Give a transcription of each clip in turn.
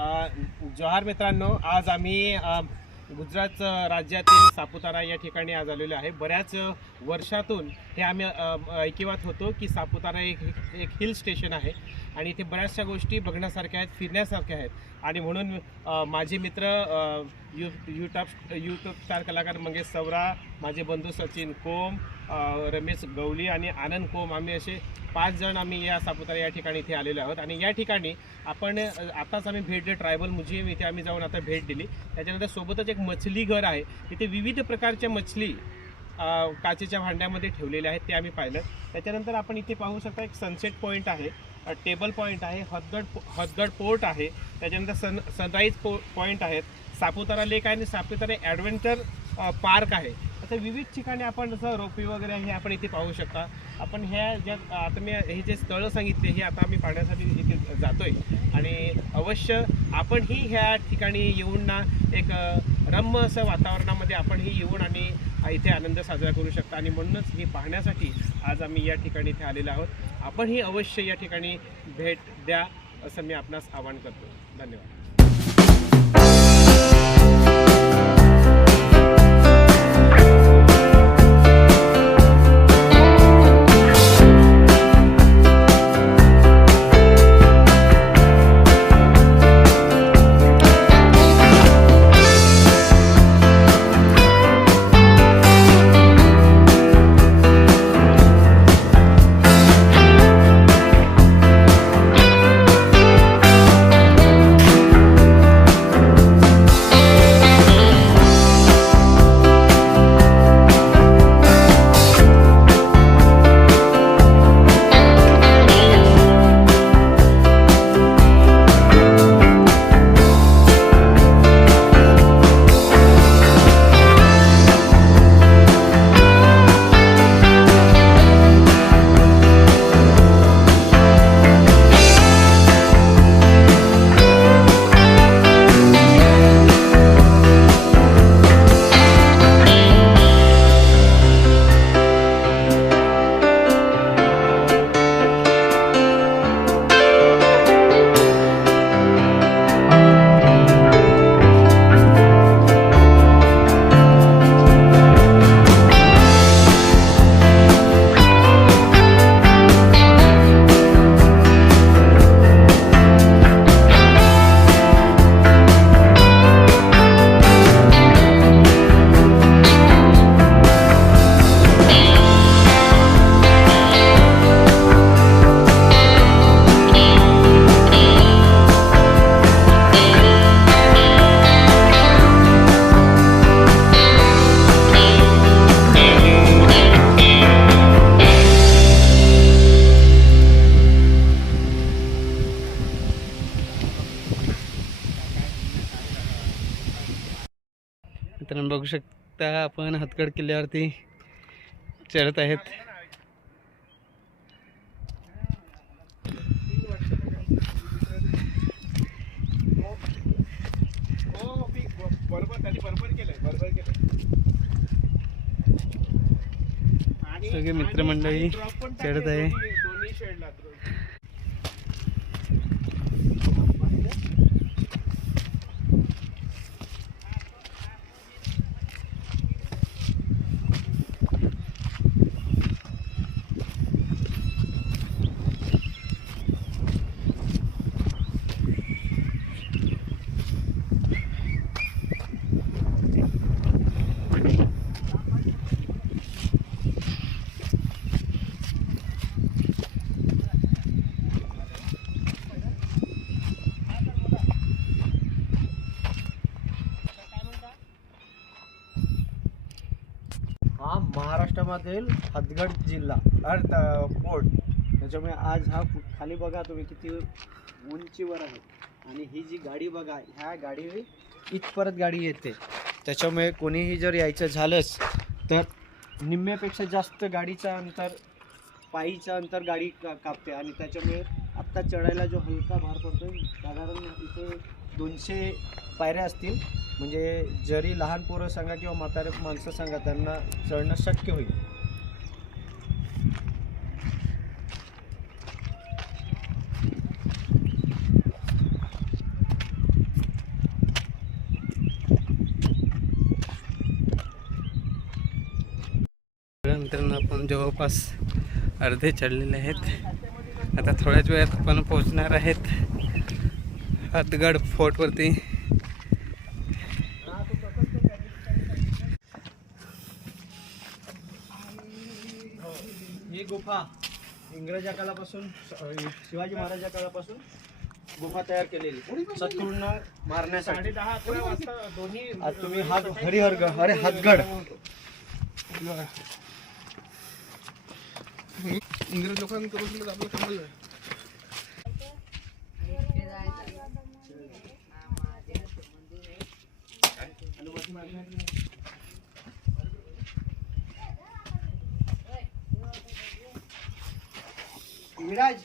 जोहार मित्रांनो, आज आम्ही गुजरात राज्यातील सापुतारा या ठिकाणी आज आलेलो आहे। बऱ्याच वर्षातून हे आम्ही ऐकिवात होतो की सापुतारा एक हिल स्टेशन आहे आणि इथे बऱ्याचशा गोष्टी बघण्यासारख्या आहेत, फिरण्यासारख्या आहेत। आणि म्हणून माझे मित्र यूट्यूब स्टार कलाकार मंगेश सवरा, माझे बंधू सचिन कोम, रमेश गवली आणि आनंद कोम, आम्ही असे 5 जण आम्ही या सापुतारा या ठिकाणी इथे आलेलो आहोत। आणि या ठिकाणी आपण आताच आम्ही भेट दिली ट्रायबल म्युझियम, इथे आम्ही जाऊन आता भेट दिली। त्याच्यानंतर सोबतच एक मछली घर आहे, तिथे विविध प्रकारच्या मछली काचेच्या भांड्यामध्ये ठेवलेल्या आहेत, ते आम्ही पाहिलं। त्याच्यानंतर आपण इथे पाहू शकता एक सनसेट पॉईंट आहे, टेबल पॉईंट आहे, हदगड पोर्ट आहे, त्याच्यानंतर सनराईज पॉईंट आहेत, सापुतारा लेक आहे आणि सापुतारा ॲडव्हेंचर पार्क आहे। आता विविध ठिकाणी आपण जसं रोपवे वगैरे हे आपण इथे पाहू शकता। आपण ह्या ज्या आता मी हे जे स्थळं सांगितले हे आता आम्ही पाहण्यासाठी इथे जातोय आणि अवश्य आपणही ह्या ठिकाणी येऊन ना एक रम्य असं वातावरणामध्ये आपणही येऊन आणि इथे आनंद साजरा करू शकता। आणि म्हणूनच हे पाहण्यासाठी आज आम्ही या ठिकाणी इथे आलेलो आहोत। आपणही अवश्य या ठिकाणी भेट द्या असं मी आपणास आवाहन करतो। धन्यवाद। मित्रांनो बघू शकता आपण हदगड किल्ल्यावरती चढत आहेत। सगळे मित्रमंडळी चढत आहे। हा महाराष्ट्रामधील हदगड जिल्हा पोर्ट, त्याच्यामुळे आज हा खाली बघा तुम्ही किती उंचीवर आहे। आणि ही जी गाडी बघा, ह्या गाडी इथपर्यंत गाडी येते, त्याच्यामुळे कोणीही जर यायचं झालंच तर निम्म्यापेक्षा जास्त गाडीचं अंतर, पायीचं अंतर गाडी कापते। आणि त्याच्यामुळे आत्ता चढायला जो हलका भार पडतो, साधारण इथे 200 पायऱ्या असतील, म्हणजे जरी लहान पोरं सांगा किंवा म्हातारे माणसं सांगा त्यांना चढणं शक्य होईल। मित्रांनो आपण जवळपास अर्धे चढलेले आहेत. आता थोड्याच वेळात आपण पोहोचणार आहेत हदगड फोर्टवरती. ही गुफा इंग्रजा काळापासून शिवाजी महाराजा काळापासून गुफा तयार केलेली शत्रूंना मारण्यासाठी. 10-11 वाजता दोन्ही आज तुम्ही हा हदगड इंग्रज लोकांकडून आपलं समजलं. विराज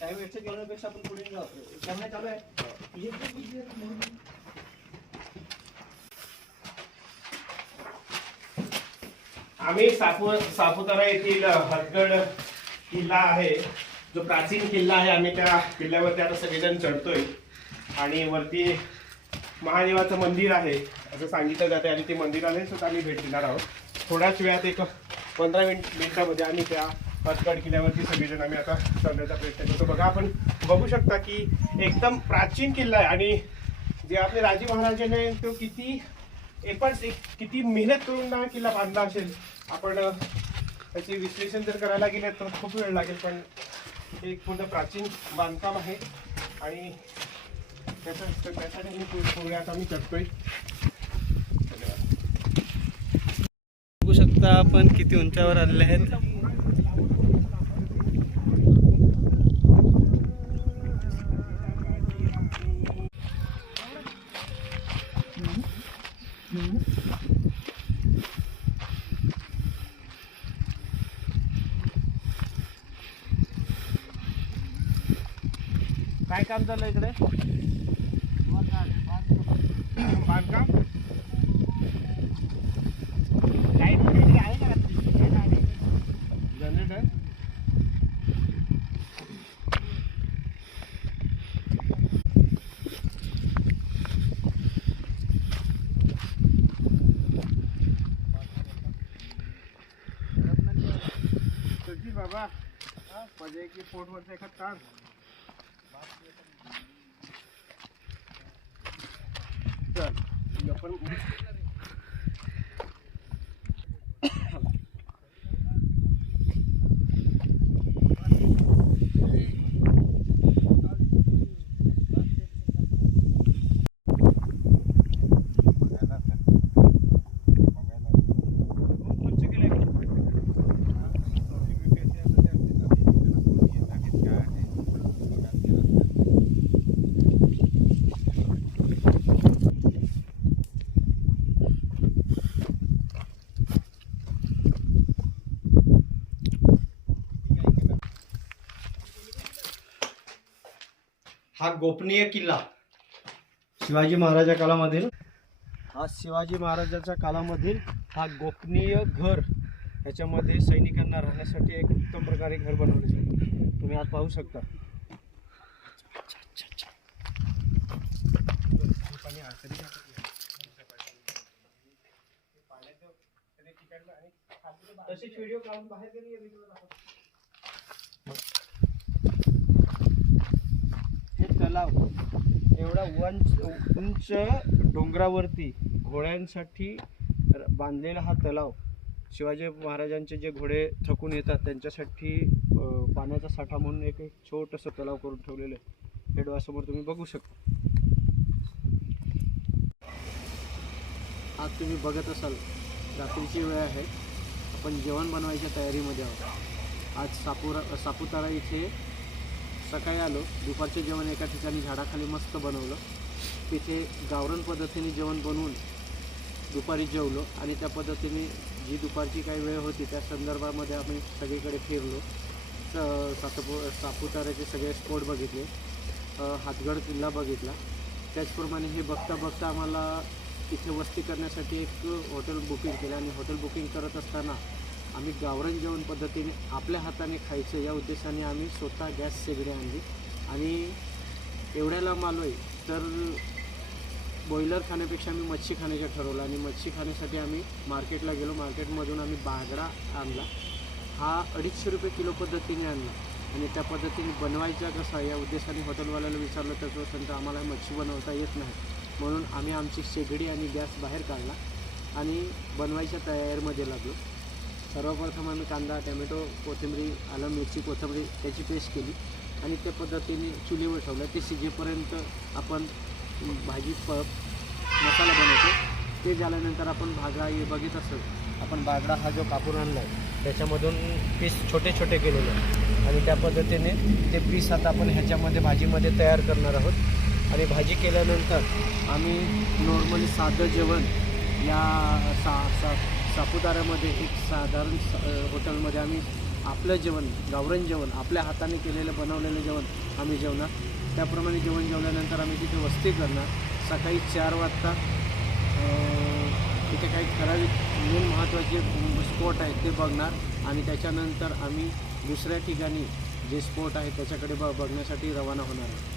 काही वेळच्या जेवणापेक्षा आपण पुढे जाऊ. कॅमेरा चालू आहे. आम्ही सापुतारा येथील हदगड किल्ला आहे, जो प्राचीन किल्ला आहे. आम्ही त्या किल्ल्यावरती आता सगळेजण चढतोय आणि वरती महादेवाचं मंदिर आहे असं सांगितलं जाते आणि ते मंदिराने सुद्धा आम्ही भेट देणार आहोत. थोड्याच वेळात एक 15 मिनिटामध्ये आम्ही त्या हदगड किल्ल्यावरती सगळेजण आम्ही आता चढण्याचा प्रयत्न करतो. बघा, आपण बघू शकता की एकदम प्राचीन किल्ला आहे आणि जे आपले राजे महाराजांनी तो किती मेहनत करून हा किल्ला बांधला असेल. आपण त्याचे विश्लेषण जर करायला गेलं तर खूप वेळ लागेल, पण हे एक पूर्ण प्राचीन बांधकाम आहे आणि त्यासाठी मी पुण्यात आम्ही चढतोय. बघू शकता आपण किती उंचावर आलेले आहेत. काय काम चाललं इकडे? बांधकाम जनरेटर. बाबा म्हणजे की पोटवरचा एखाद काम. चल आपण हा गोपनीय किल्ला शिवाजी महाराजा काळामधील हा गोपनीय घर. याच्यामध्ये सैनिकांना राहण्यासाठी एक उत्तम प्रकारे घर बनवले आहे. तुम्ही आज पाहू शकता. तसेच व्हिडिओ काढून बाहेर गेली. हे तलाव एवढा उंच डोंगरावरती घोड्यांसाठी बांधलेला हा तलाव. शिवाजी महाराजांचे जे घोडे थकून येतात त्यांच्यासाठी पाण्याचा साठा म्हणून एक छोटंसं तलाव करून ठेवलेलं आहे. हे डोळ्यासमोर तुम्ही बघू शकता. आज तुम्ही बघत असाल रात्रीची वेळ आहे. आपण जेवण बनवायच्या तयारीमध्ये आहोत. आज सापुतारा इथे सकाळी आलो. दुपारचे जेवण एका ठिकाणी झाडाखाली मस्त बनवलं. तिथे गावरान पद्धतीने जेवण बनवून दुपारी जेवलो आणि त्या पद्धतीने जी दुपारची काही वेळ होती त्या संदर्भामध्ये आम्ही सगळीकडे फिरलो. सापुताऱ्याचे सगळे स्पॉट बघितले, हदगड किल्ला बघितला. त्याचप्रमाणे हे बघता बघता आम्हाला इथे वस्ती करण्यासाठी एक हॉटेल बुकिंग केलं आणि हॉटेल बुकिंग करत असताना आम्ही गावरान जेवण पद्धतीने आपल्या हाताने खायचं या उद्देशाने आम्ही स्वतः गॅस शेगडी आणली आणि एवढ्या लांब आलो आहे तर बॉयलर खाण्यापेक्षा आम्ही मच्छी खाण्याचं ठरवलं आणि मच्छी खाण्यासाठी आम्ही मार्केटला गेलो. मार्केटमधून आम्ही बागडा आणला. हा 250 रुपये किलो पद्धतीने आणला आणि त्या पद्धतीने बनवायचा कसा या उद्देशाने हॉटेलवाल्याला विचारलं तर तो सांगतो आम्हाला मच्छी बनवता येत नाही. म्हणून आम्ही आमची शेगडी आणि गॅस बाहेर काढला आणि बनवायच्या तयारीमध्ये लागलो. सर्वप्रथम आम्ही कांदा, टॅमॅटो, कोथिंबरी, आलं, मिरची, कोथिंबरी त्याची पेस्ट केली आणि त्या पद्धतीने चुलीवर ठेवलं. ते शिजेपर्यंत आपण भाजी मसाला बनवतो. ते झाल्यानंतर आपण हे बघित असत आपण बागडा हा जो कापून आणला आहे त्याच्यामधून पीस छोटे छोटे केलेले आहेत आणि त्या पद्धतीने ते पीस आता आपण ह्याच्यामध्ये भाजीमध्ये तयार करणार आहोत. आणि भाजी केल्यानंतर आम्ही नॉर्मली साधं जेवण या सापुताऱ्यामध्ये एक साधारण हॉटेलमध्ये आम्ही आपलं जेवण, गावरान जेवण, आपल्या हाताने केलेलं बनवलेलं जेवण आम्ही जेवणार. त्याप्रमाणे जेवण जेवल्यानंतर आम्ही तिथे वस्ती करणार. सकाळी 4 वाजता तिथे काही ठराविक मेन महत्त्वाचे स्पॉट आहेत ते बघणार आणि त्याच्यानंतर आम्ही दुसऱ्या ठिकाणी जे स्पॉट आहे त्याच्याकडे बघण्यासाठी रवाना होणार आहे.